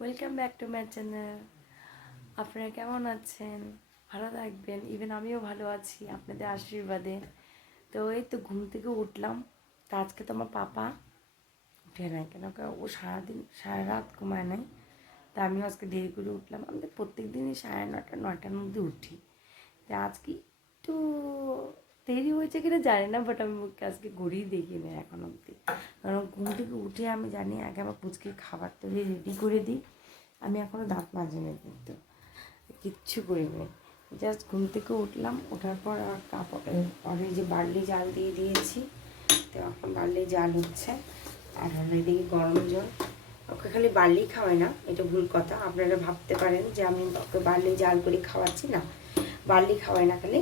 Welcome back to my channel. আপনারা কেমন আছেন? ভালো থাকবেন। ইভেন আমিও ভালো আছি আপনাদের আশীর্বাদে। তো এই তো ঘুম থেকে উঠলাম। তা আজকে তো আমার পাপা উঠে নাই, কেন ও সারাদিন সারা রাত ঘুমায় নাই। তা আমিও আজকে দেরি করে উঠলাম। আমাদের প্রত্যেক দিনই 9:30-9টার মধ্যে উঠি। তা আজকে একটু দেরি হয়েছে কিনা জানি না, বাট আমি ওকে আজকে ঘুরেই দেখিনি এখন অবধি। কারণ ঘুম থেকে উঠে আমি জানি আগে আমার পুচকে খাবার তৈরি রেডি করে দিই। আমি এখনও দাঁত মাজিনি, কিন্তু কিচ্ছু করিনি। জাস্ট ঘুম থেকে উঠলাম, ওঠার পর আর কাপড় যে বার্লি জাল দিয়ে দিয়েছি। তো এখন বার্লি জাল হচ্ছে। আর হলো এদিকে গরম জল। ওকে খালি বার্লি খাওয়াই না, এটা ভুল কথা। আপনারা ভাবতে পারেন যে আমি ওকে বার্লি জাল করে খাওয়াচ্ছি, না, বার্লি খাওয়াই না, খালি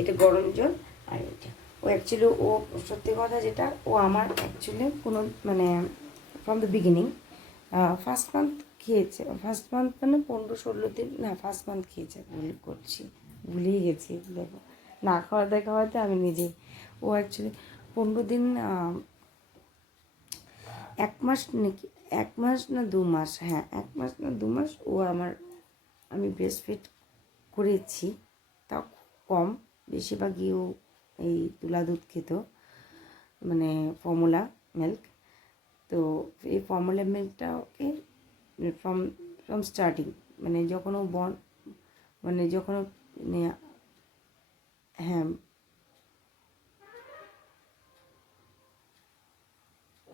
এটা গরম জল। আর এটা ও অ্যাকচুয়ালি, ও সত্যি কথা যেটা, ও আমার অ্যাকচুয়ালি কোনো মানে from the beginning first month খেয়েছে। ফার্স্ট মান্থ মানে 15-16 দিন, না ফার্স্ট মান্থ খেয়েছে, ভুলেই গেছি। দেখো, না খাওয়াতে খাওয়াতে আমি নিজেই। ও অ্যাকচুয়ালি 15 দিন, 1 মাস নাকি, 1 মাস না 2 মাস, হ্যাঁ 1 মাস না 2 মাস ও আমি ব্রেস্ট ফিড করেছি। তাও কম, বেশিরভাগই ও এই তুলা দুধ খেত, মানে ফর্মুলা মিল্ক। তো এই ফর্মুলা মিল্কটা ওকে ফ্রম ফ্রম স্টার্টিং, মানে যখন ও মানে যখন মানে হ্যাঁ,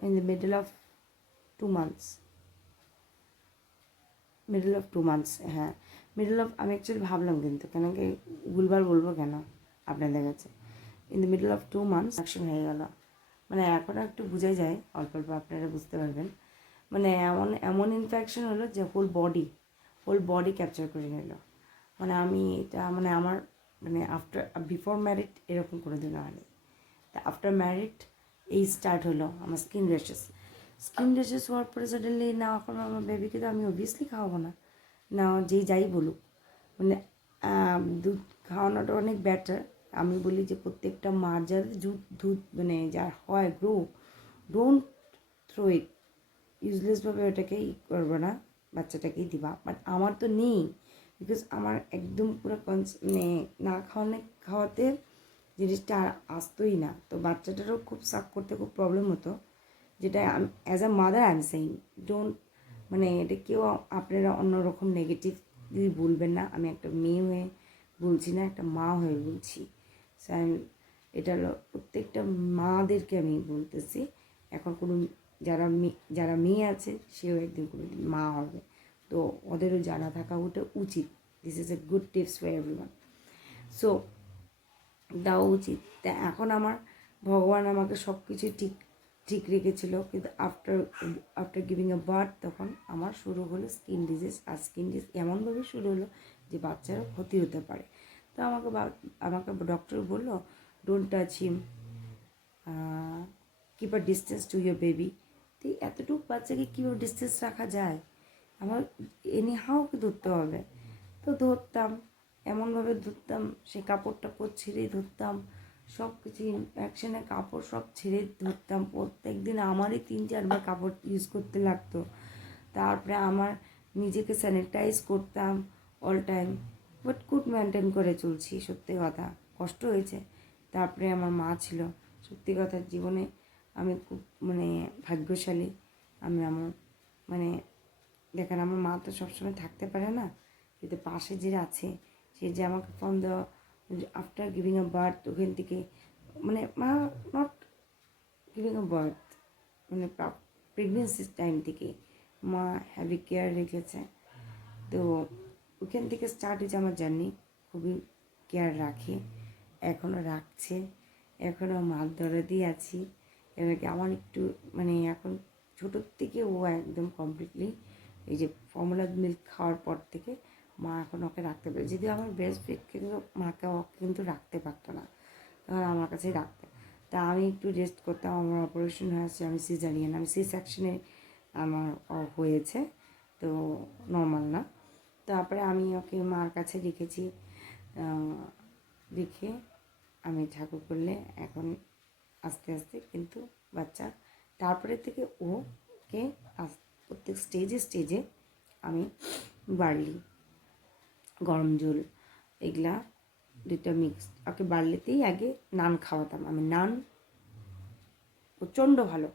in the middle of 2 months, হ্যাঁ আমি অ্যাকচুয়ালি ভাবলাম, কিন্তু কেন কি ভুলবার বলবো কেন আপনাদের কাছে। In the middle of 2 months action হয়ে গেল। মানে এখনও একটু বোঝা যায় অল্প অল্প, আপনারা বুঝতে পারবেন। মানে এমন এমন ইনফেকশন হলো যে হোল বডি ক্যাপচার করে নিল। মানে আমি এটা মানে আমার মানে বিফোর ম্যারিড এরকম করে দিন হয়নি। তা আফটার ম্যারিড এই স্টার্ট হলো আমার স্কিন রেশেস হওয়ার পরে সাডেনলি, না এখন আমার বেবিকে তো আমি অবভিয়াসলি খাওয়াবো না, না যাই বলুক। মানে দুধ খাওয়ানোটা অনেক বেটার। আমি বলি যে প্রত্যেকটা মার যার দুধ মানে যার হয় ডোন্ট থ্রো ইট, ইউজলেসভাবে ওটাকে করবো না, বাচ্চাটাকেই দিবা। বাট আমার তো নেই, বিকজ আমার একদম পুরো মানে না খাওয়াতে জিনিসটা আর আসতোই না। তো বাচ্চাটারও খুব সাক করতে খুব প্রবলেম হতো, যেটা as a mother I am saying don't, মানে এটা কেউ আপনারা অন্যরকম নেগেটিভলি বলবেন না। আমি একটা মেয়ে হয়ে বলছি না, একটা মা হয়ে বলছি। এটা হলো প্রত্যেকটা মাদেরকে আমি বলতেছি। এখন কোনো যারা মেয়ে আছে, সেও একদিন কোনো দিন মা হবে, তো ওদেরও জানা থাকা ওটা উচিত। This is a good tips for everyone. So দেওয়া উচিত। তা এখন আমার ভগবান আমাকে সব কিছু ঠিক ঠিক রেখেছিল, কিন্তু আফটার গিভিং আ বার্থ তখন আমার শুরু হলো স্কিন ডিজিজ। আর স্কিন ডিজিজ এমনভাবে শুরু হলো যে বাচ্চারও ক্ষতি হতে পারে। তো আমাকে ডক্টর বললো, don't touch him, keep a distance to your baby. তো এতটুকু বাচ্চাকে কীভাবে ডিস্টেন্স রাখা যায়? আমার এনিহাও ওকে ধরতে হবে। তো ধরতাম, এমনভাবে ধরতাম, সে কাপড় টাপড় ছেড়ে ধরতাম, সব কিছু ইনফেকশনের কাপড় সব ছেড়ে ধরতাম। প্রত্যেক দিন আমারই 3-4 বার কাপড় ইউজ করতে লাগতো। তারপরে আমার নিজেকে স্যানিটাইজ করতাম all time. But good maintain করে চলছি, সত্যি কথা। কষ্ট হয়েছে। তারপরে আমার মা ছিল, সত্যি কথা জীবনে আমি খুব মানে ভাগ্যশালী। আমার মানে দেখেন, আমার মা তো সবসময় থাকতে পারে না, কিন্তু পাশে যে আছে, সে যে আমাকে from the after giving a birth, ওখান থেকে মানে মা নট গিভিং আ বার্থ, মানে প্রেগনেন্সির টাইম থেকে মা হ্যাভি কেয়ার রেখেছে। তো ওখান থেকে স্টার্ট হয়েছে আমার জার্নি। খুবই কেয়ার রাখে, এখনও রাখছে, এখনও মার দরদেই আছি। এবারে আমার একটু মানে এখন ছোটোর থেকে ও একদম কমপ্লিটলি এই যে ফর্মুলা মিল্ক খাওয়ার পর থেকে মা এখন ওকে রাখতে পারে। যদিও আমার ব্রেস্ট ফিড, কিন্তু মাকে ওকে কিন্তু রাখতে পারতো না, তখন আমার কাছেই রাখতো। তা আমি একটু রেস্ট করতাম। আমার অপারেশন হয়েছে, আমি সিজারিয়ান, আমি সি সেকশনে আমার হয়েছে, তো নর্মাল না। তারপরে আমি ওকে মার কাছে রেখেছি। রেখে আমি ঠাকুর করলে এখন আস্তে আস্তে কিন্তু বাচ্চা, তারপরে থেকে ওকে প্রত্যেক স্টেজে আমি বার্লি, গরম জল এগুলা দুইটা মিক্স, ওকে বার্লিতেই আগে নান খাওয়াতাম আমি। নান প্রচণ্ড ভালো,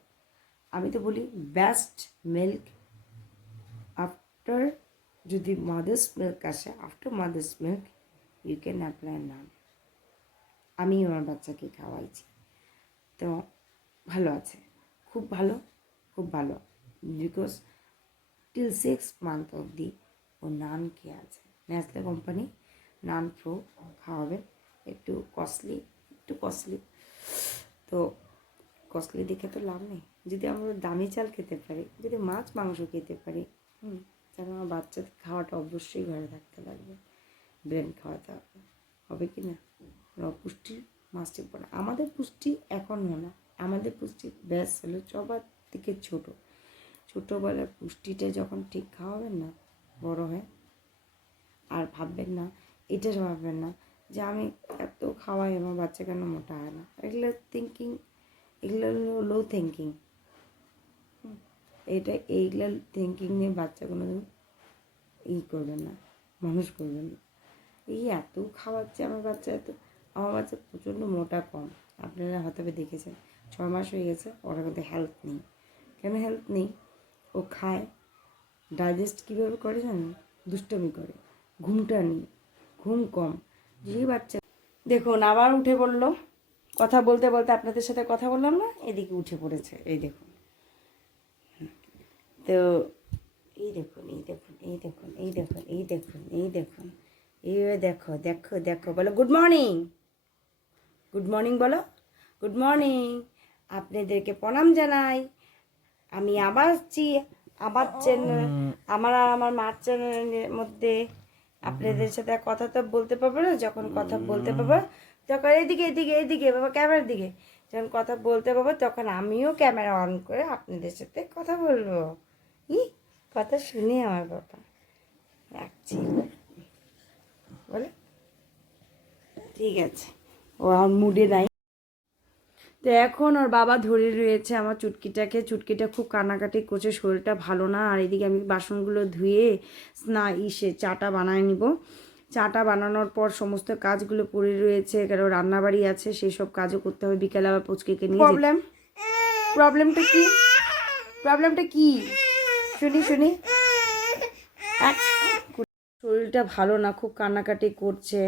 আমি তো বলি বেস্ট মিল্ক আফটার, যদি মাদার্স মিল্ক আসে, after mother's milk you can apply NAN. আমি আমার বাচ্চাকে খাওয়াইছি, তো ভালো আছে, খুব ভালো, খুব ভালো। বিকজ টিল 6 মান্থ অবধি ও নান খেয়ে আছে। নেসলে কোম্পানি নান প্রো খাওয়াবেন, একটু কস্টলি, তো কস্টলি দেখে তো লাভ নেই। যদি আমরা দামি চাল খেতে পারি, যদি মাছ মাংস খেতে পারি, তাহলে আমার বাচ্চাদের খাওয়াটা অবশ্যই ঘরে থাকতে লাগবে, ব্রেন খাওয়াতে হবে কি না? পুষ্টি মাছটি পড়ে, আমাদের পুষ্টি এখন না, আমাদের পুষ্টি ব্যাস হলো সবার থেকে ছোটোবেলার পুষ্টিটা যখন ঠিক খাওয়াবেন না, বড় হয় আর ভাববেন না, এটা ভাববেন না যে আমি এত খাওয়াই আমার বাচ্চা কেন মোটা হয় না। এগুলো লো থিঙ্কিং, এইগুলো থিঙ্কিং নিয়ে বাচ্চা কোনোদিন করবেন না, মানুষ করবেন না। এই এত খাওয়াচ্ছে আমার বাচ্চা, আমার বাচ্চা প্রচণ্ড মোটা কম, আপনারা হয়তো দেখেছেন। 6 মাস হয়ে গেছে, ওর মধ্যে হেল্থ নেই। কেন হেল্থ নেই? ও খায়, ডাইজেস্ট কীভাবে করে জানেন? দুষ্টমি করে, ঘুমটা নেই, ঘুম কম। যেই বাচ্চা দেখুন আবার উঠে পড়লো, কথা বলতে বলতে আপনাদের সাথে কথা বললাম না, এদিকে উঠে পড়েছে, এই দেখুন। তো এইভাবে দেখো বলো গুড মর্নিং বলো, গুড মর্নিং। আপনাদেরকে প্রণাম জানাই, আমি আবার আমার চ্যানেল, আমার মার চ্যানেলের মধ্যে আপনাদের সাথে কথা তো বলতে পারবো না, যখন কথা বলতে পারবো তখন এইদিকে বাবা, ক্যামেরার দিকে যখন কথা বলতে পারবো তখন আমিও ক্যামেরা অন করে আপনাদের সাথে কথা বলবো। কথা শুনে আমার বাবা রাখছি বলে, ঠিক আছে, ও আমার মুডে নাই। তো এখন ওর বাবা ধরে রয়েছে আমার চুটকিটা খুব কান্নাকাটি করছে, শরীরটা ভালো না। আর এদিকে আমি বাসনগুলো ধুয়ে চাটা বানায় নিব। চাটা বানানোর পর সমস্ত কাজগুলো পড়ে রয়েছে, কারণ রান্নাবাড়ি আছে, সেই সব কাজও করতে হবে। বিকেলে আবার পুচকিকে নিয়ে প্রবলেমটা কি শুনি। শরীরটা ভালো না, খুব কান্নাকাটি করছে।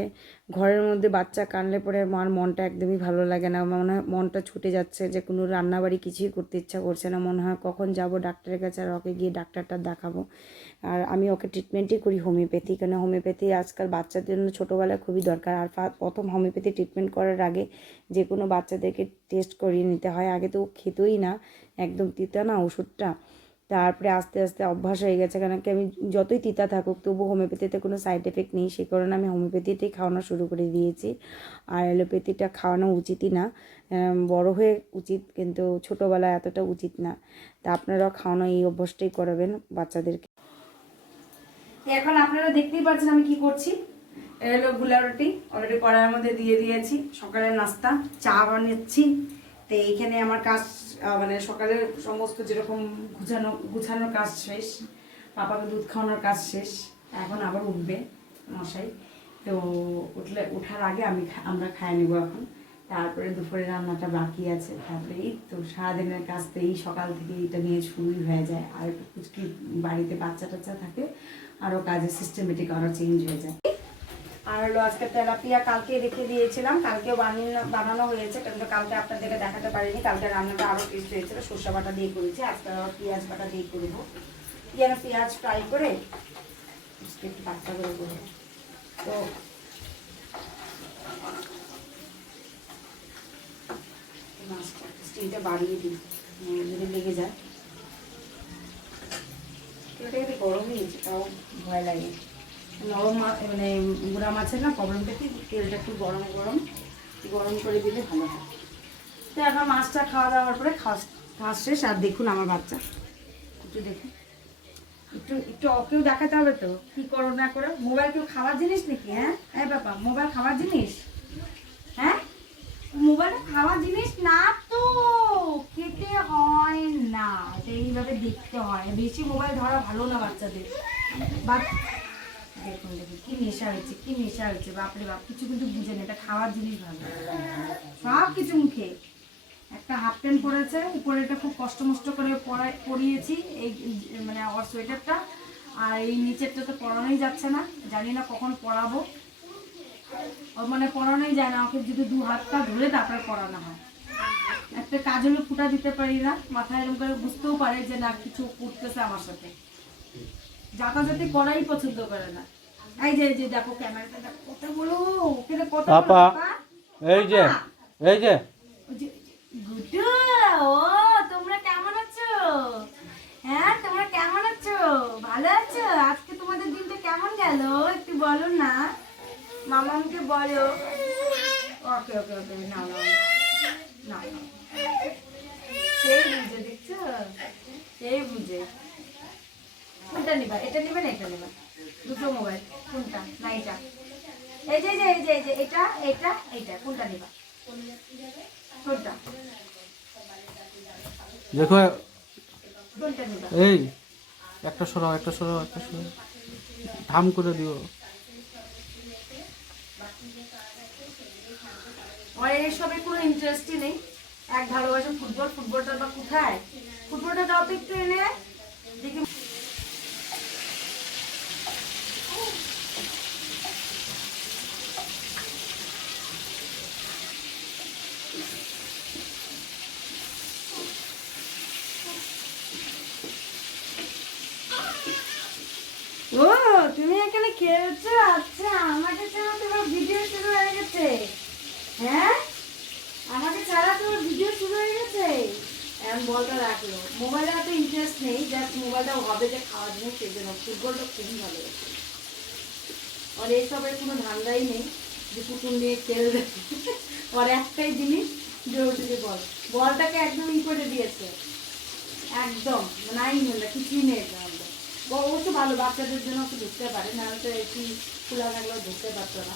ঘরের মধ্যে বাচ্চা কানলে পরে আমার মনটা একদমই ভালো লাগে না, মনে হয় মনটা ছুটে যাচ্ছে, যে কোনো রান্নাবাড়ি কিছুই করতে ইচ্ছা করছে না। মনে হয় কখন যাব ডাক্তারের কাছে, আর ওকে গিয়ে ডাক্তারটা দেখাবো। আর আমি ওকে ট্রিটমেন্টই করি হোমিওপ্যাথি, কেন হোমিওপ্যাথি আজকাল বাচ্চাদের জন্য ছোটোবেলায় খুবই দরকার। আর প্রথম হোমিওপ্যাথি ট্রিটমেন্ট করার আগে যে কোনো বাচ্চাদেরকে টেস্ট করিয়ে নিতে হয়। আগে তো খেতোই না, একদম তিতা না ওষুধটা, তারপরে আস্তে আস্তে অভ্যাস হয়ে গেছে। কারণ কি আমি যতই তিতা থাকুক তবু হোমিওপ্যাথিতে কোনো সাইড এফেক্ট নেই, সেই কারণে আমি হোমিওপ্যাথিতেই খাওয়ানো শুরু করে দিয়েছি। আর অ্যালোপ্যাথিটা খাওয়ানো উচিতই না, বড় হয়ে উচিত, কিন্তু ছোটোবেলায় এতটা উচিত না। তা আপনারাও খাওয়ানো এই অভ্যাসটাই করাবেন বাচ্চাদেরকে। এখন আপনারা দেখতেই পাচ্ছেন আমি কি করছি। এলো গুলা রুটি অলরেডি কড়াইয়ের মধ্যে দিয়ে দিয়েছি, সকালের নাস্তা, চা বানিয়েছি। তো এইখানে আমার কাজ মানে সকালের সমস্ত যেরকম গুছানোর কাজ শেষ, পাপাকে দুধ খাওয়ানোর কাজ শেষ। এখন আবার উঠবে মশাই, তো ওঠার আগে আমরা খাই নেবো এখন। তারপরে দুপুরে রান্নাটা বাকি আছে, তারপরে এই তো সারাদিনের কাজ তো এই সকাল থেকে এটা নিয়ে শুরুই হয়ে যায়। আর একটু কুচকি বাড়িতে বাচ্চা টাচ্চা থাকে, আরও কাজের সিস্টেমেটিক আরও চেঞ্জ হয়ে যায়। আর হলো আজকে তেলাপিয়া কালকে রেখে দিয়েছিলাম, কালকেও বানানো হয়েছে, কিন্তু কালকে আপনাদেরকে দেখাতে পারিনি। কালকে রান্নাটা আরও টেস্ট হয়েছিল, সর্ষে বাটা দিয়ে করেছি, আজকে আবার পেঁয়াজ বাটা দিয়ে করবো। যেন পেঁয়াজ ফ্রাই করে একটু পাতলা করে করবো। তো স্টিলটা বাড়িয়ে দিই, যদি লেগে যায়। এটা একটু গরম হয়েছে, তাও ভয় লাগে। নরম মানে গুঁড়া মাছের না প্রবলেমটা কি, তেলটা একটু গরম করে দিলে ভালো হয়। তো এখন মাছটা খাওয়া দাওয়ার পরে খাওয়া শেষ। আর দেখুন আমার বাচ্চা, একটু দেখুন, একটু ওকেও দেখাতে হবে তো কি করো না করো। মোবাইল কেউ খাওয়ার জিনিস নাকি? হ্যাঁ বাবা, মোবাইল খাওয়ার জিনিস? হ্যাঁ, মোবাইলটা খাওয়ার জিনিস না তো, খেতে এইভাবে হয় না, এইভাবে দেখতে হয়। বেশি মোবাইল ধরা ভালো না বাচ্চাদের। দেখুন দেখুন কি নেশা হয়েছে, কি নেশা হয়েছে, বাপরে বাপ। কিছু কিন্তু বুঝে না, এটা খাওয়ার জিনিস ভালো, সব কিছু মুখে। একটা হাফ প্যান্ট পরেছে, উপরে এটা খুব কষ্ট মষ্ট করে পরিয়েছি, এই মানে আমার সোয়েটারটা। আর এই নিচেরটা তো পরানোই যাচ্ছে না, জানি না কখন পরাবো। মানে পরানোই যায় না, ওকে যদি 2 হাতটা ধরে তারপরে পরানো হয়। একটা কাজলও ফুটা দিতে পারি না, মাথায় এরকম করে বুঝতেও পারে যে না কিছু করতেছে আমার সাথে। যাতাযাতি করাই পছন্দ করে না। এই যে দেখো ক্যামেরাটা দেখো, কথা বলো ওকে, কথা বলো পাপা। এই যে গুড্ডু। ও তোমরা কেমন আছো? হ্যাঁ তোমরা কেমন আছো? ভালো আছো? আজকে তোমাদের দিনটা কেমন গেল একটু বলো না, মামামকে বলো। ওকে ওকে ওকে, না না না, সেই বুঝে, দেখছো সেই বুঝে। কোনটা নিবা, এটা নিবা না এটা নিবা? দুটো মোবাইল, কোনটা? না এটা, এই যে এই যে এই যে এটা এটা এটা, কোনটা নিবা? কোনটা দেখো, কোনটা নিবা? এই একটা সরাও ধাম করে দিও। আর এইসবে কোনো ইন্টারেস্টই নেই। এক ভালোবাসে ফুটবল, ফুটবলটা বা কোথায়? ফুটবলটা দাও তো একটু এনে দেখি। ও তুমি এখানে খেলছো? আচ্ছা, আমাকে ছাড়া তোমার ভিডিও শুরু হয়ে গেছে? হ্যাঁ আমাকে ছাড়া তোমার ভিডিও শুরু হয়ে গেছে? এখন বলটা রাখলো, মোবাইলে এত ইন্টারেস্ট নেই, জাস্ট মোবাইলটা হবে যে খাওয়ার জন্য, সেই জন্য। ফুটবলটা খুবই ভালো লাগে। আর এইসবের কোনো ধান্দাই নেই যে পুতুল দিয়ে খেলবে। আর একটাই জিনিস যে হচ্ছে যে বলটাকে একদম করে দিয়েছে, একদম নাই না, কিছুই নেই। অবশ্য ভালো, বাচ্চাদের জন্য একটু ঢুকতে পারে, নাহলে তো একটু খোলা থাকলেও ঢুকতে পারতো না।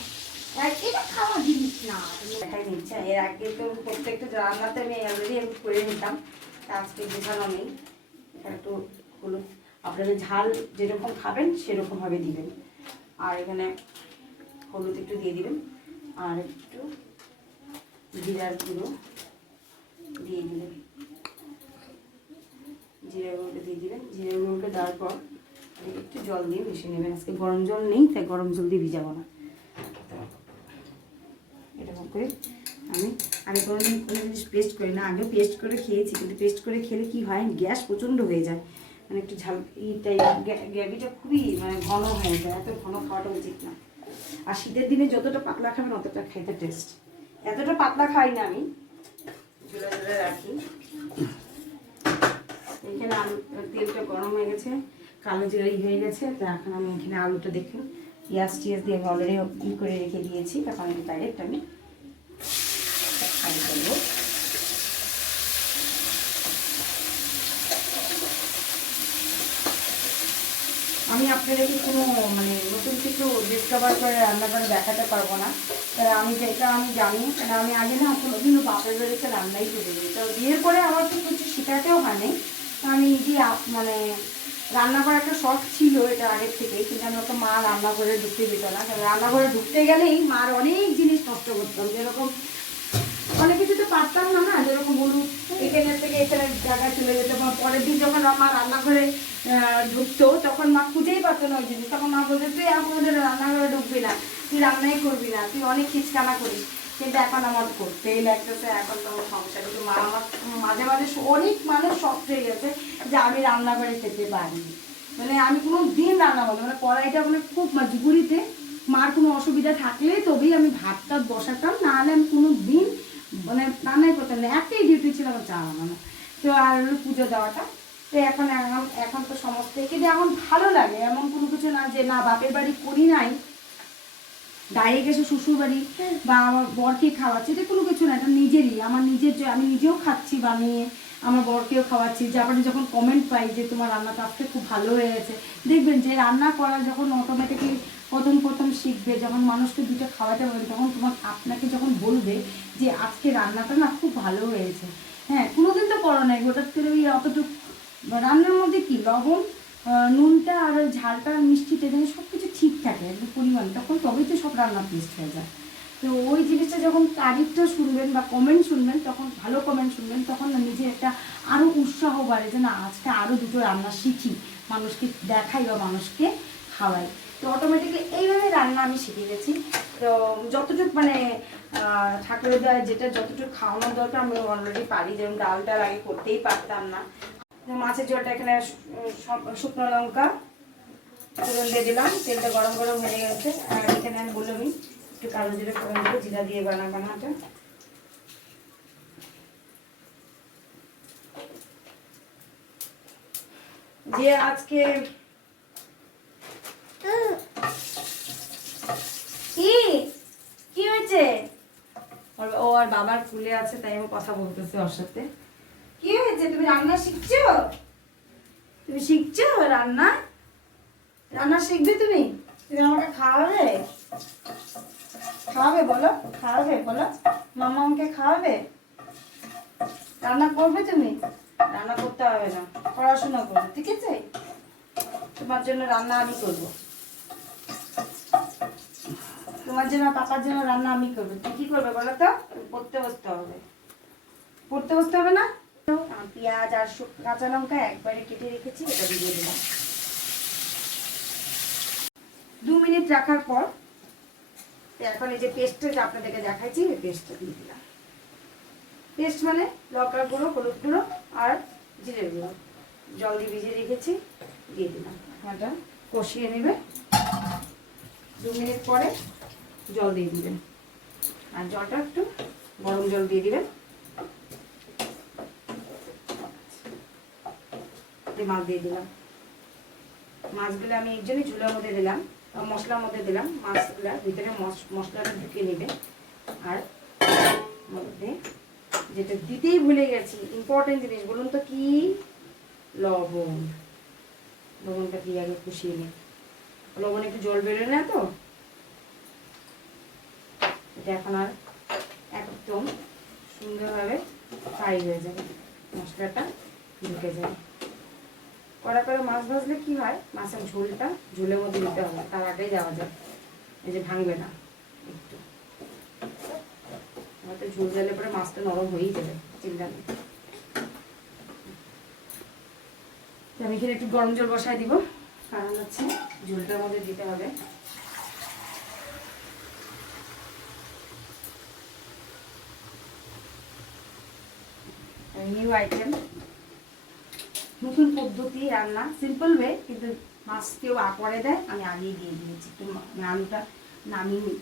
এটা খাওয়া জিনিস না, দেখাই নিচ্ছে। এর আগে তো প্রত্যেকটা রান্নাতে আমি অলরেডি আমি করে নিতাম, আজকে বোঝানো নেই। এটা একটু হলুদ, আপনারা ঝাল যেরকম খাবেন সেরকমভাবে দিবেন। আর এখানে হলুদ একটু দিয়ে দিবেন, আর একটু জিরার গুঁড়ো দিয়ে দিবেন, জিরা গুঁড়োটা দিয়ে দিবেন। জিরা গুঁড়োটা দেওয়ার পর একটু জল দিয়ে মিশিয়ে নেবেন। আজকে গরম জল নেই, তাই গরম জল দিয়ে ভিজাবো না। এরকম করে আমি কোনোদিন কোনো জিনিস পেস্ট করি না। আগে পেস্ট করে খেয়েছি, কিন্তু পেস্ট করে খেলে কি হয়, গ্যাস প্রচণ্ড হয়ে যায়। মানে একটু ঝাল এইটাই, গ্রেভিটা খুবই মানে ঘন হয়ে যায়, এত ঘন খাওয়াটা উচিত না। আর শীতের দিনে যতটা পাতলা খাবেন অতটা খাইতে টেস্ট। এতটা পাতলা খাই না আমি, ঝুলে ঝুলে রাখি। এখানে আলু, তেলটা গরম হয়ে গেছে, কালো জিরাই হয়ে গেছে। তো এখন আমি এখানে আলুটা দেখুন পেঁয়াজ টিয়াজ দিয়ে অলরেডি করে রেখে দিয়েছি। তখন আমি ডাইরেক্ট আমি ফ্রাই করবো। আমি আপনাদেরকে কোনো মানে নতুন কিছু ডিসকভার করে রান্না করে দেখাতে পারবো না। আমি যেটা আমি জানি, আমি আগে না কোনোদিনও বাপের বাড়িতে রান্নাই করিনি। তো বিয়ের পরে আমার তো কিছু শেখাতেও হয়নি। আমি নিজেই মানে রান্না করার একটা শখ ছিল এটা আগের থেকে, কিন্তু আমরা তো মা রান্নাঘরে ঢুকতে দিত না। রান্নাঘরে ঢুকতে গেলেই মার অনেক জিনিস নষ্ট করতাম, যেরকম অনেক কিছু তো পারতাম না, না যেরকম বলুন এখানের থেকে এখানে জায়গায় চলে যেত। বা পরের দিন যখন মা রান্নাঘরে ঢুকতো তখন মা খুঁজেই পারতো না ওই জিনিস। তখন মা বলতো তুই আমাদের রান্নাঘরে ঢুকবি না, তুই রান্নাই করবি না, তুই অনেক খিচকানা করিস। কিন্তু এখন আমার করতেই লাগতেছে, এখন তো আমার সংসার। কিন্তু মা আমার মাঝে মাঝে অনেক মানুষ শখ হয়ে গেছে যে আমি রান্নাঘরে খেতে পারি। মানে আমি কোনো দিন রান্না করতাম, মানে কড়াইটা মানে খুব মজবুরিতে মার কোনো অসুবিধা থাকলে তবেই আমি ভাতটা বসাতাম, নাহলে আমি কোনো দিন মানে রান্নাই করতাম না। একটাই ডিউটি ছিল আমার চা বানানো, তো আর পুজো দেওয়াটা। তো এখন এখন তো সমস্ত কিন্তু এখন ভালো লাগে, এমন কোনো কিছু না যে না বাপের বাড়ি করি নাই, ডাইরেক্ট এসে শ্বশুর বাড়ি বা আমার বরকে খাওয়াচ্ছি, এটা কোনো কিছু না। এটা নিজেরই, আমার নিজের, আমি নিজেও খাচ্ছি বানিয়ে, আমার বরকেও খাওয়াচ্ছি। যারপরে যখন কমেন্ট পাই যে তোমার রান্নাটা আজকে খুব ভালো হয়ে গেছে, দেখবেন যে রান্না করা যখন অটোমেটিকলি প্রথম শিখবে, যখন মানুষকে দুটো খাওয়াতে পারবে, তখন আপনাকে যখন বলবে যে আজকে রান্নাটা না খুব ভালো হয়েছে, হ্যাঁ, কোনোদিন তো করো নাই, হঠাৎ করে ওই অতটুকু রান্নার মধ্যে কি লবণ, নুনটা আর ওই ঝালটা আর মিষ্টিটা যেন সব কিছু ঠিক থাকে একটু পরিমাণ, তখন তবেই তো সব রান্না টেস্ট হয়ে যায়। তো ওই জিনিসটা যখন তারিফটা শুনবেন বা কমেন্ট শুনবেন, তখন ভালো কমেন্ট শুনবেন, তখন না নিজের একটা আরও উৎসাহ বাড়ে যে না আজকে আরও দুটো রান্না শিখি, মানুষকে দেখাই বা মানুষকে খাওয়াই। তো অটোমেটিকলি এইভাবে রান্না আমি শিখে গেছি। তো যতটুকু মানে ঠাকুরের দেওয়া যেটা যতটুকু খাওয়ানোর দরকার আমি অলরেডি পারি, যেমন ডালটা আগে করতেই পারতাম না। মাছের ঝোলটা এখানে শুকনো লঙ্কা ফোড়ন দিয়ে দিলাম, তেলটা গরম গরম হয়ে গেছে। আর এখানে আমি বললামই একটু কালো জিরে ফোড়ন দেবো, জিরা দিয়ে বানাটা। যে আজকে কি কি হয়েছে, ও আর বাবার কুলে আছে তাই আমি কথা বলতেছি ওর সাথে। কি হয়েছে, তুমি রান্না শিখছো? তুমি শিখছো রান্না? রান্না শিখবে তুমি? তুমি আমাকে খাওয়াবে? খাওয়াবে বলো, খাওয়াবে বলো, মামা আমাকে খাওয়াবে? রান্না করবে তুমি? রান্না করতে হবে না, পড়াশোনা করবে, ঠিক আছে? তোমার জন্য রান্না আমি করবো, তোমার জন্য পাপার জন্য রান্না আমি করবো। তুই কি করবে বলো তো? পড়তে বসতে হবে, পড়তে বসতে হবে না? পেঁয়াজ আর কাঁচা লঙ্কা একবারে কেটে রেখেছি, এটা দিয়ে দিলাম। 2 মিনিট রাখার পর এখন এই যে পেস্টটা আপনাদেরকে দেখাইছি, এই পেস্টটা দিয়ে দিলাম। পেস্ট মানে লঙ্কার গুঁড়ো, হলুদ গুঁড়ো আর জিরের গুঁড়ো, জল দিয়ে ভিজিয়ে রেখেছি, দিয়ে দিলাম। এটা কষিয়ে নেবে, 2 মিনিট পরে জল দিয়ে দিবেন, আর জলটা একটু গরম জল দিয়ে দিবেন। মাছ দিয়ে দিলাম, মাছগুলো আমি একজনই ঝুলার মধ্যে দিলাম, মশলার মধ্যে দিলাম, মাছগুলার ভিতরে মশলাটা ঢুকিয়ে নেবে। আর মধ্যে যেটা দিতেই ভুলে গেছি, ইম্পর্টেন্ট জিনিস বলুন তো কি, লবণ। লবণটা দিয়ে আগে কষিয়ে নিই, লবণ একটু জল বেরোয় না তো, এটা এখন আর একদম সুন্দরভাবে ফ্রাই হয়ে যাবে, মশলাটা ঢুকে যাবে। কড়া করে মাছ ভাজলে কি হয়, মাছের ঝোলটা ঝোলের মধ্যে দিতে হবে, তার আগেই দেওয়া যায়, এই যে ভাঙবে না একটু। হয়তো ঝোল দিলে পরে মাছটা নরম হয়েই যাবে, চিন্তা নেই। আমি এখানে একটু গরম জল বসাই দিব, কারণ হচ্ছে ঝোলটার মধ্যে দিতে হবে। নিউ আইটেম, নতুন পদ্ধতি রান্না, সিম্পল ওয়ে, কিন্তু মাছ কেউ পরে দেয়, আমি আগেই দিয়ে দিয়েছি। একটু আলুটা নামিয়ে